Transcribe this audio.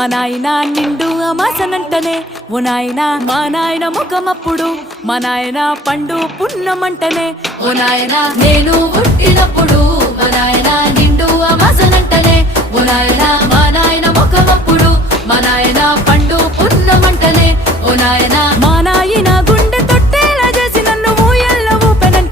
మా నాయన నిండు అమాసనంటనే ఓ నాయన మా నాయన ముఖమప్పుడు మా నాయన పండు పున్నమంటనే ఓ నాయన నేను పుట్టినప్పుడు మా నాయన నిండు అమాసనంటనే ఓ నాయన మా నాయన ముఖమప్పుడు మా నాయన పండు పున్నమంటనే ఓ నాయన మా నాయన గుండె